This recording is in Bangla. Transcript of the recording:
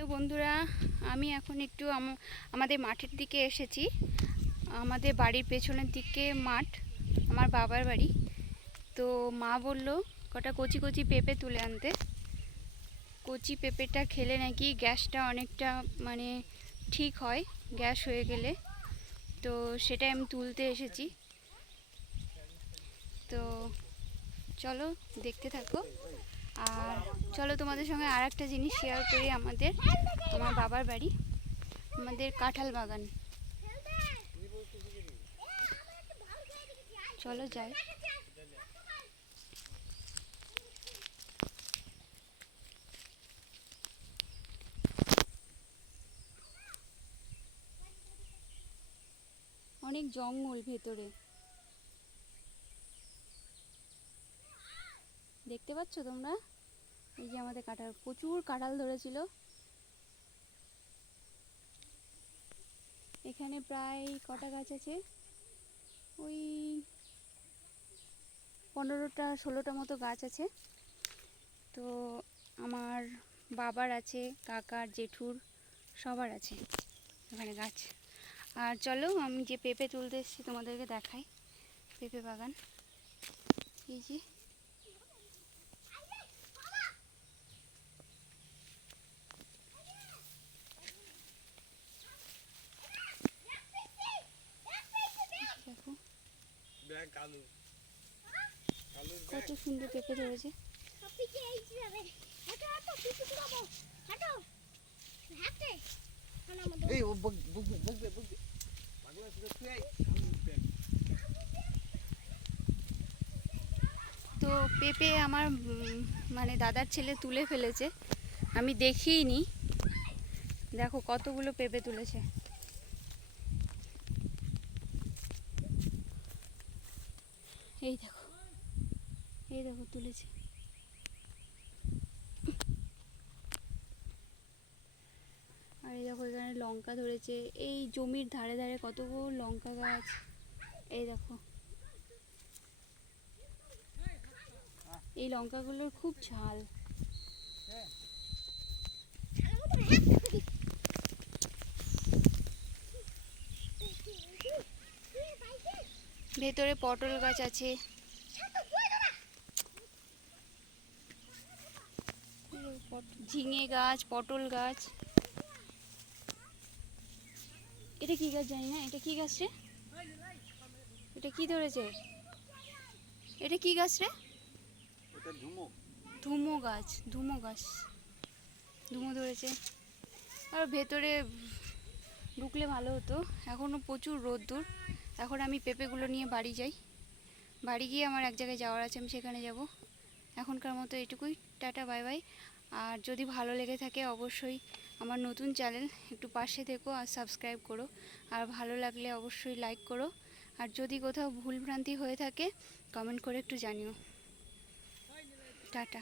হ্যালো বন্ধুরা, আমি এখন একটু আমাদের মাঠের দিকে এসেছি। আমাদের বাড়ির পেছনের দিকে মাঠ, আমার বাবার বাড়ি। তো মা বলল কটা কচি কচি পেঁপে তুলে আনতে। কচি পেঁপেটা খেলে নাকি গ্যাসটা অনেকটা মানে ঠিক হয়, গ্যাস হয়ে গেলে। তো সেটাই আমি তুলতে এসেছি। তো চলো দেখতে থাকো। আর চলো তোমাদের সঙ্গে আর একটা জিনিস শেয়ার করি। আমার বাবার বাড়ি, আমাদের কাঁঠাল বাগান। চলো যাই। অনেক জঙ্গল ভেতরে, দেখতে পাচ্ছ তোমরা? এই যে আমাদের কাঁঠাল, প্রচুর কাঁঠাল ধরেছিল এখানে। প্রায় কটা গাছ আছে, ওই 15টা 16টা মতো গাছ আছে। তো আমার বাবার আছে, কাকার, জেঠুর, সবার আছে এখানে গাছ। আর চলো আমি যে পেঁপে তুলতে এসেছি তোমাদেরকে দেখাই। পেঁপে বাগান এই যে। দেখো কত সুন্দর পেঁপে ধরেছে। তো পেঁপে আমার মানে দাদার ছেলে তুলে ফেলেছে, আমি দেখিইনি। দেখো কতগুলো পেঁপে তুলেছে। এই দেখো, এই দেখো তুলেছে। আর এই দেখো এখানে লঙ্কা ধরেছে। এই জমির ধারে ধারে কতগুলো লঙ্কা গাছ। এই দেখো, এই লঙ্কাগুলোর খুব ঝাল। ভেতরে পটল গাছ আছে। ঝিঙে গাছ, পটল গাছ। এটা কি গাছ জানি না, এটা কি গাছ রে? এটা কি ধরেছে? এটা কি গাছ রে? ধুমো গাছ, ধুমো গাছ, ধুমো ধরেছে। আর ভেতরে ঢুকলে ভালো হতো, এখনও প্রচুর রোদ্দুর। এখন আমি পেঁপেগুলো নিয়ে বাড়ি যাই। বাড়ি গিয়ে আমার এক জায়গায় যাওয়ার আছে, আমি সেখানে যাব। এখনকার মতো এটুকুই, টাটা, বাই বাই। আর যদি ভালো লেগে থাকে অবশ্যই আমার নতুন চ্যানেল, একটু পাশে থেকো আর সাবস্ক্রাইব করো। আর ভালো লাগলে অবশ্যই লাইক করো। আর যদি কোথাও ভুলভ্রান্তি হয়ে থাকে কমেন্ট করে একটু জানিও। টাটা।